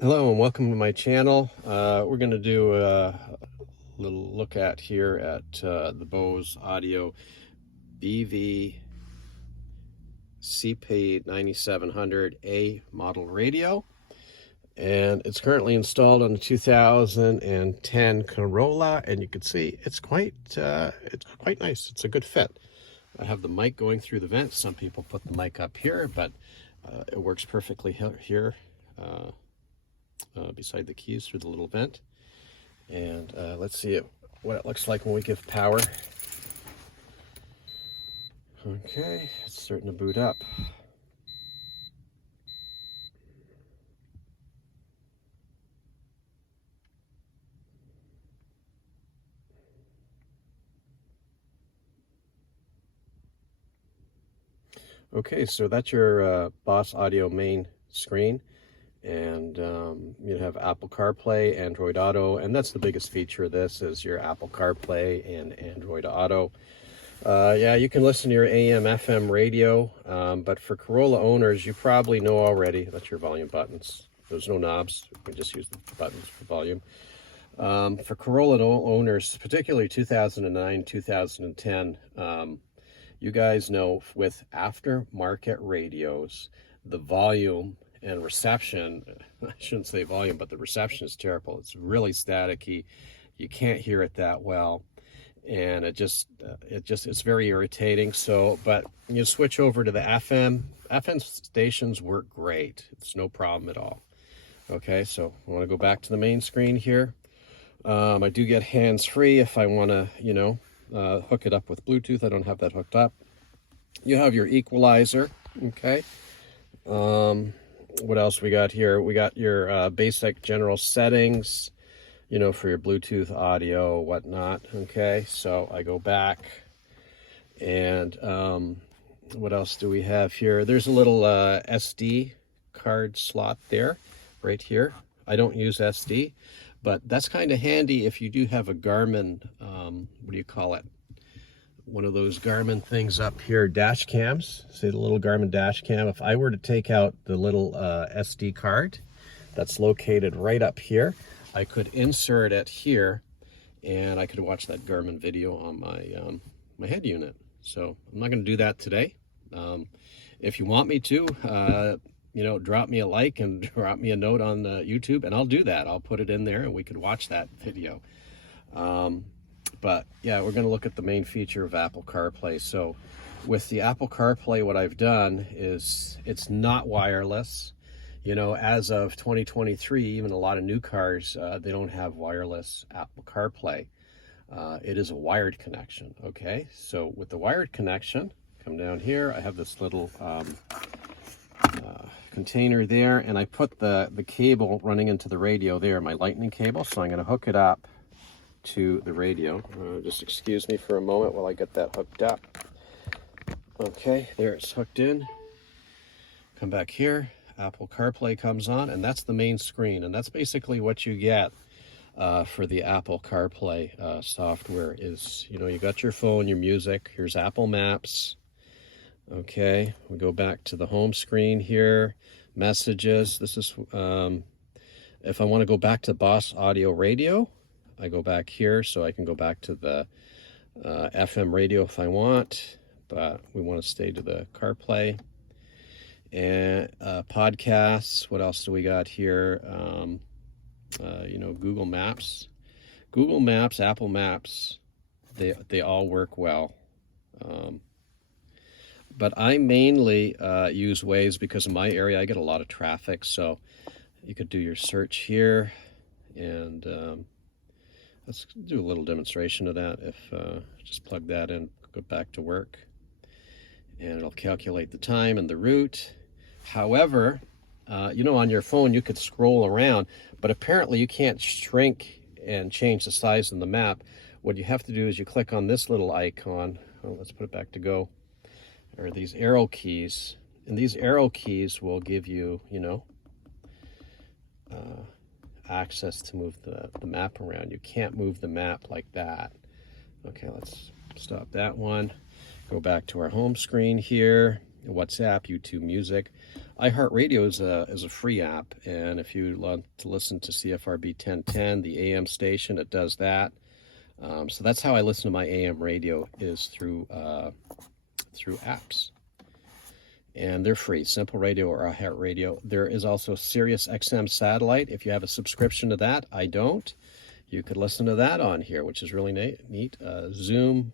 Hello and welcome to my channel. We're going to do a little look at here at the Bose Audio BVCP9700A model radio, and it's currently installed on the 2010 Corolla, and you can see it's quite nice. It's a good fit. I have the mic going through the vent. Some people put the mic up here, but it works perfectly here. Beside the keys through the little vent. And let's see what it looks like when we give power. Okay, it's starting to boot up. Okay, so that's your Boss Audio main screen. And you have Apple CarPlay, Android Auto, and that's the biggest feature of this is your Apple CarPlay and Android Auto. Yeah, you can listen to your AM, FM radio, but for Corolla owners, you probably know already that's your volume buttons. There's no knobs. You can just use the buttons for volume. For Corolla owners, particularly 2009, 2010, you guys know with aftermarket radios, the volume and reception, I shouldn't say volume, but the reception is terrible. It's really staticky. You can't hear it that well. And it's very irritating. So, but you switch over to the FM stations work great. It's no problem at all. Okay, so I want to go back to the main screen here. I do get hands-free if I want to, hook it up with Bluetooth. I don't have that hooked up. You have your equalizer, okay. What else we got here? We got your basic general settings, for your Bluetooth audio, whatnot. Okay, so I go back, and what else do we have here? There's a little SD card slot there, right here. I don't use SD, but that's kind of handy if you do have a Garmin, what do you call it? One of those Garmin things up here, dash cams. See the little Garmin dash cam? If I were to take out the little SD card that's located right up here, I could insert it here, and I could watch that Garmin video on my my head unit. So I'm not going to do that today. If you want me to, drop me a like and drop me a note on YouTube, and I'll do that. I'll put it in there, and we could watch that video. But yeah, we're going to look at the main feature of Apple CarPlay. So with the Apple CarPlay, what I've done is it's not wireless. As of 2023, even a lot of new cars, they don't have wireless Apple CarPlay. It is a wired connection, okay? So with the wired connection, come down here, I have this little container there, and I put the cable running into the radio there, my lightning cable, so I'm going to hook it up to the radio. Just excuse me for a moment while I get that hooked up. Okay, there it's hooked in. Come back here, Apple CarPlay comes on, and that's the main screen, and that's basically what you get for the Apple CarPlay software is, you got your phone, your music, here's Apple Maps. Okay, we go back to the home screen here, messages. This is, if I want to go back to Boss Audio Radio, I go back here, so I can go back to the FM radio if I want, but we want to stay to the CarPlay. And podcasts, what else do we got here? Google Maps. Google Maps, Apple Maps, they all work well. But I mainly use Waze because in my area I get a lot of traffic, so you could do your search here, and let's do a little demonstration of that. If just plug that in, go back to work, and it'll calculate the time and the route. However, on your phone you could scroll around, but apparently you can't shrink and change the size of the map. What you have to do is you click on this little icon. Oh, let's put it back to go. Or these arrow keys, and these arrow keys will give you, access to move the map around. You can't move the map like that. Okay, let's stop that one. Go back to our home screen here. WhatsApp, YouTube Music. iHeartRadio is a free app, and if you want to listen to CFRB 1010, the AM station, it does that. So that's how I listen to my AM radio, is through apps. And they're free, Simple Radio or iHeartRadio. There is also Sirius XM Satellite. If you have a subscription to that, I don't. You could listen to that on here, which is really neat. Zoom.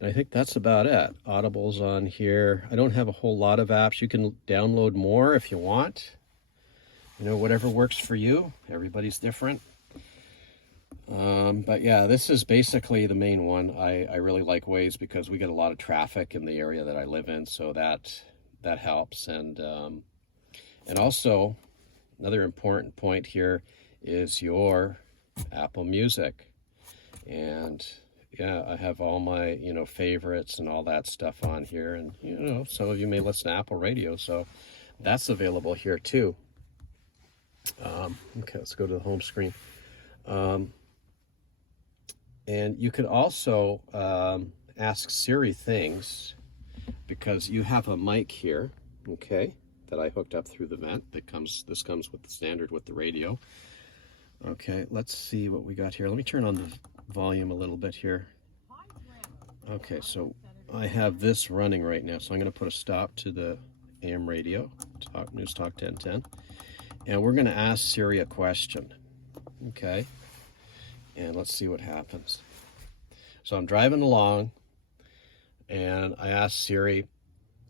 And I think that's about it. Audible's on here. I don't have a whole lot of apps. You can download more if you want. You know, whatever works for you. Everybody's different. But yeah, this is basically the main one. I really like Waze because we get a lot of traffic in the area that I live in, so that helps. And also, another important point here is your Apple Music. And yeah, I have all my, you know, favorites and all that stuff on here. And, you know, some of you may listen to Apple Radio, so that's available here too. Okay, let's go to the home screen. And you could also ask Siri things, because you have a mic here, okay, that I hooked up through the vent. This comes with the standard with the radio. Okay, let's see what we got here. Let me turn on the volume a little bit here. Okay, so I have this running right now, so I'm going to put a stop to the AM radio, News Talk 1010, and we're going to ask Siri a question. Okay, and let's see what happens. So I'm driving along, and I asked Siri,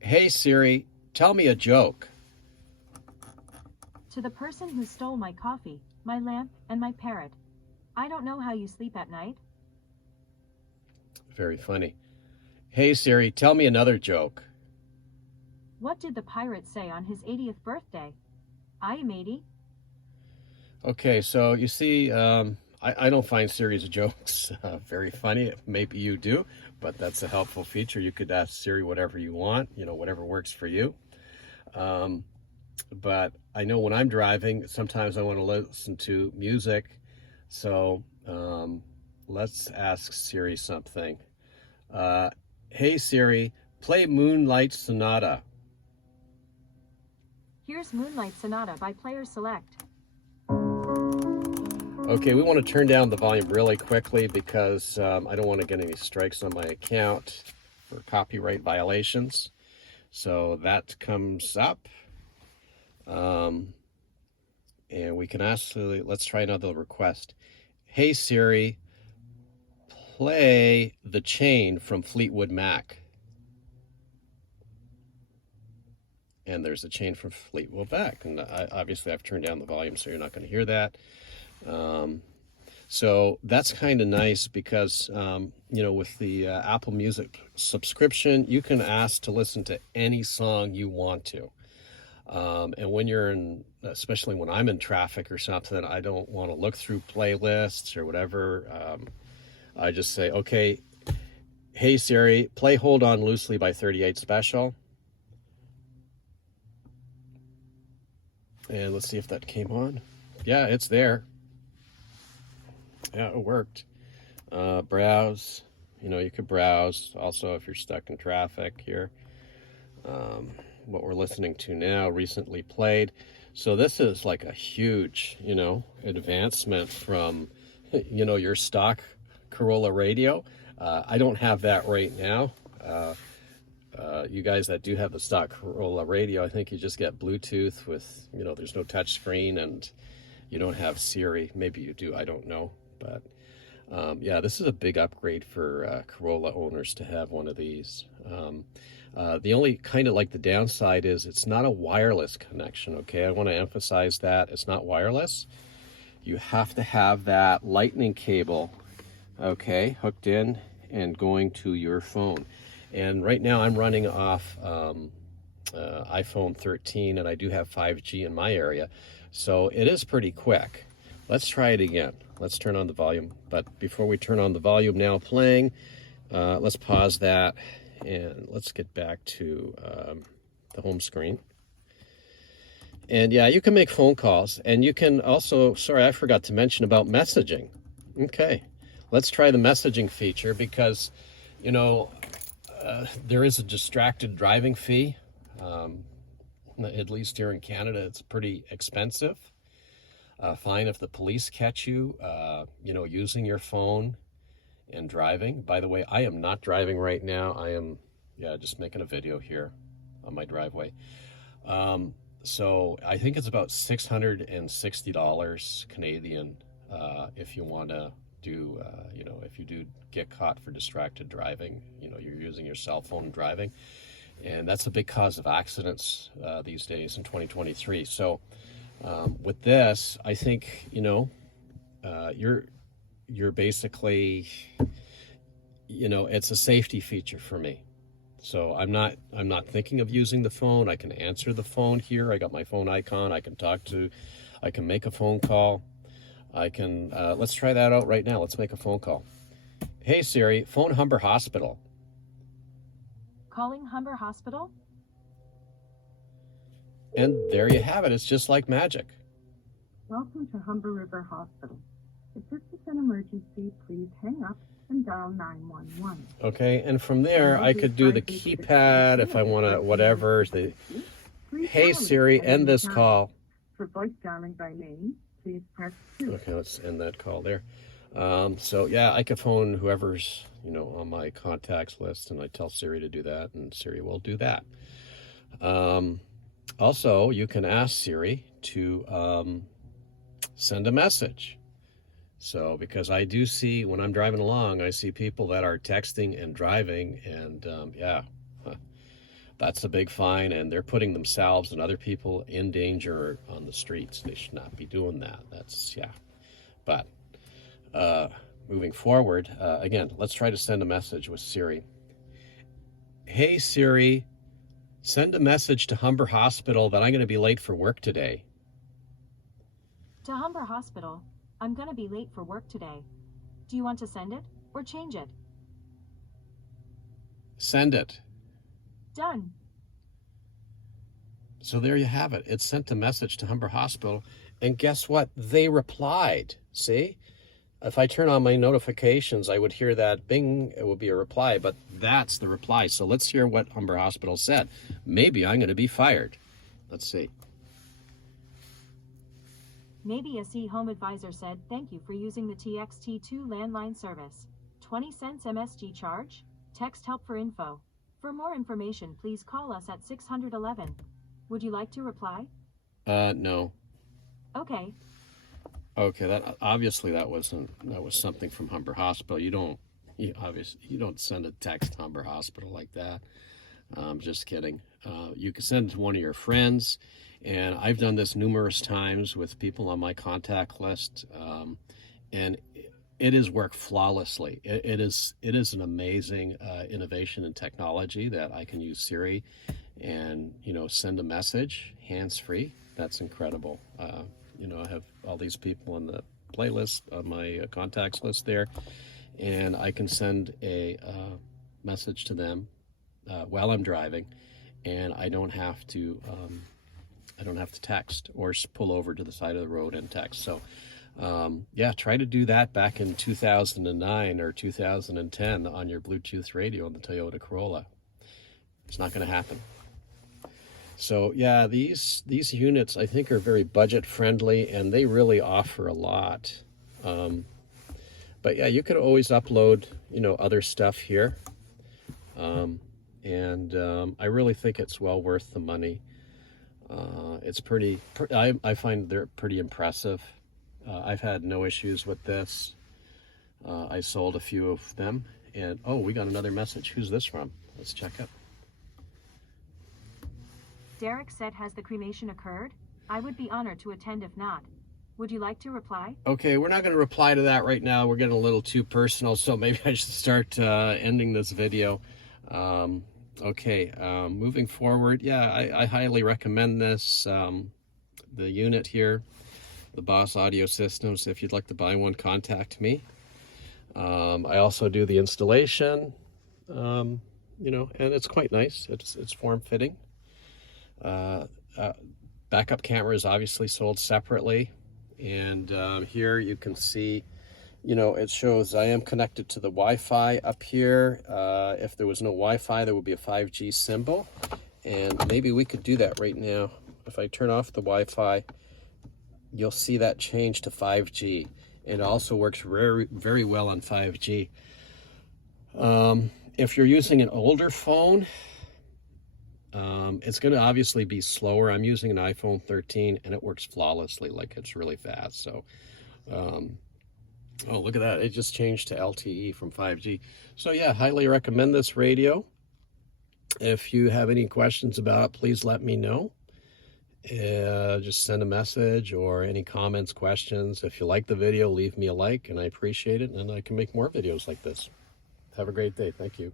"Hey Siri, tell me a joke." To the person who stole my coffee, my lamp, and my parrot, I don't know how you sleep at night. Very funny. "Hey Siri, tell me another joke." What did the pirate say on his 80th birthday? I am 80. Okay, so you see, I don't find Siri's jokes very funny. Maybe you do, but that's a helpful feature. You could ask Siri whatever you want, you know, whatever works for you. But I know when I'm driving, sometimes I want to listen to music. So let's ask Siri something. Hey Siri, play Moonlight Sonata. Here's Moonlight Sonata by Player Select. Okay, we want to turn down the volume really quickly because I don't want to get any strikes on my account for copyright violations. So that comes up. And we can actually, let's try another request. Hey Siri, play The Chain from Fleetwood Mac. And there's The Chain from Fleetwood Mac. And obviously I've turned down the volume, so you're not going to hear that. So that's kind of nice because, you know, with the Apple Music subscription, you can ask to listen to any song you want to. And when you're in, especially when I'm in traffic or something, I don't want to look through playlists or whatever. I just say, okay, hey Siri, play Hold On Loosely by 38 Special. And let's see if that came on. Yeah, it's there. Yeah, it worked. Browse, you know, you could browse also if you're stuck in traffic here. What we're listening to now, recently played. So this is like a huge, you know, advancement from, you know, your stock Corolla radio. I don't have that right now. You guys that do have the stock Corolla radio, I think you just get Bluetooth with, you know, there's no touch screen and you don't have Siri. Maybe you do, I don't know. But yeah, this is a big upgrade for Corolla owners to have one of these. The only kind of like the downside is it's not a wireless connection, okay? I want to emphasize that. It's not wireless. You have to have that lightning cable, okay, hooked in and going to your phone. And right now I'm running off iPhone 13 and I do have 5G in my area. So it is pretty quick. Let's try it again. Let's turn on the volume. But before we turn on the volume now playing, let's pause that and let's get back to the home screen. And yeah, you can make phone calls and you can also, sorry, I forgot to mention about messaging. Okay, let's try the messaging feature because, you know, there is a distracted driving fee. At least here in Canada, it's pretty expensive. Fine if the police catch you, using your phone and driving. By the way, I am not driving right now. I am, just making a video here on my driveway. So I think it's about $660 Canadian if you want to do, if you do get caught for distracted driving, you're using your cell phone driving. And that's a big cause of accidents these days in 2023. So with this, I think, you're basically, it's a safety feature for me. So I'm not thinking of using the phone. I can answer the phone here. I got my phone icon. I can make a phone call. Let's try that out right now. Let's make a phone call. Hey Siri, phone Humber Hospital. Calling Humber Hospital? And there you have it. It's just like magic. Welcome to Humber River Hospital. If this is an emergency, please hang up and dial 911. Okay, and from there, I could do the keypad if I want to, whatever. Hey Siri, end this call. For voice dialing by name, please press 2. Okay, let's end that call there. So yeah, I could phone whoever's, on my contacts list, and I tell Siri to do that, and Siri will do that. Also, you can ask Siri to send a message. So, because I do see, when I'm driving along, I see people that are texting and driving, and that's a big fine, and they're putting themselves and other people in danger on the streets. They should not be doing that. But moving forward, again, let's try to send a message with Siri. Hey Siri, send a message to Humber Hospital that I'm going to be late for work today. To Humber Hospital, I'm gonna be late for work today. Do you want to send it or change it? Send it. Done. So there you have it. It sent a message to Humber Hospital, and guess what? They replied. See? If I turn on my notifications, I would hear that bing, it would be a reply, but that's the reply. So let's hear what Humber Hospital said. Maybe I'm going to be fired. Let's see. Maybe a C Home Advisor said, thank you for using the TXT2 landline service. 20 cents MSG charge? Text help for info. For more information, please call us at 611. Would you like to reply? No. Okay. Okay, that was something from Humber Hospital. You don't send a text to Humber Hospital like that. Just kidding. You can send it to one of your friends, and I've done this numerous times with people on my contact list, and it has worked flawlessly. It is an amazing innovation in technology that I can use Siri and send a message hands-free. That's incredible. I have all these people on the playlist on my contacts list there, and I can send a message to them while I'm driving, and I don't have to text or pull over to the side of the road and text. So try to do that back in 2009 or 2010 on your Bluetooth radio on the Toyota Corolla. It's not going to happen. So yeah, these units I think are very budget friendly, and they really offer a lot. But yeah, you could always upload other stuff here, and I really think it's well worth the money. It's I find they're pretty impressive. I've had no issues with this. I sold a few of them, and we got another message. Who's this from? Let's check it. Derek said, has the cremation occurred? I would be honored to attend if not. Would you like to reply? Okay, we're not going to reply to that right now. We're getting a little too personal, so maybe I should start ending this video. Moving forward, I highly recommend this. The unit here, the Boss Audio Systems. If you'd like to buy one, contact me. I also do the installation, and it's quite nice. It's form-fitting. Backup camera is obviously sold separately, and here you can see you know, it shows I am connected to the Wi-Fi up here. If there was no Wi-Fi, there would be a 5G symbol. And maybe we could do that right now. If I turn off the Wi-Fi, you'll see that change to 5G. It also works very, very well on 5G. If you're using an older phone, it's going to obviously be slower. I'm using an iPhone 13 and it works flawlessly, like it's really fast. So, oh, look at that. It just changed to LTE from 5G. So yeah, highly recommend this radio. If you have any questions about it, please let me know. Just send a message or any comments, questions. If you like the video, leave me a like and I appreciate it, and I can make more videos like this. Have a great day. Thank you.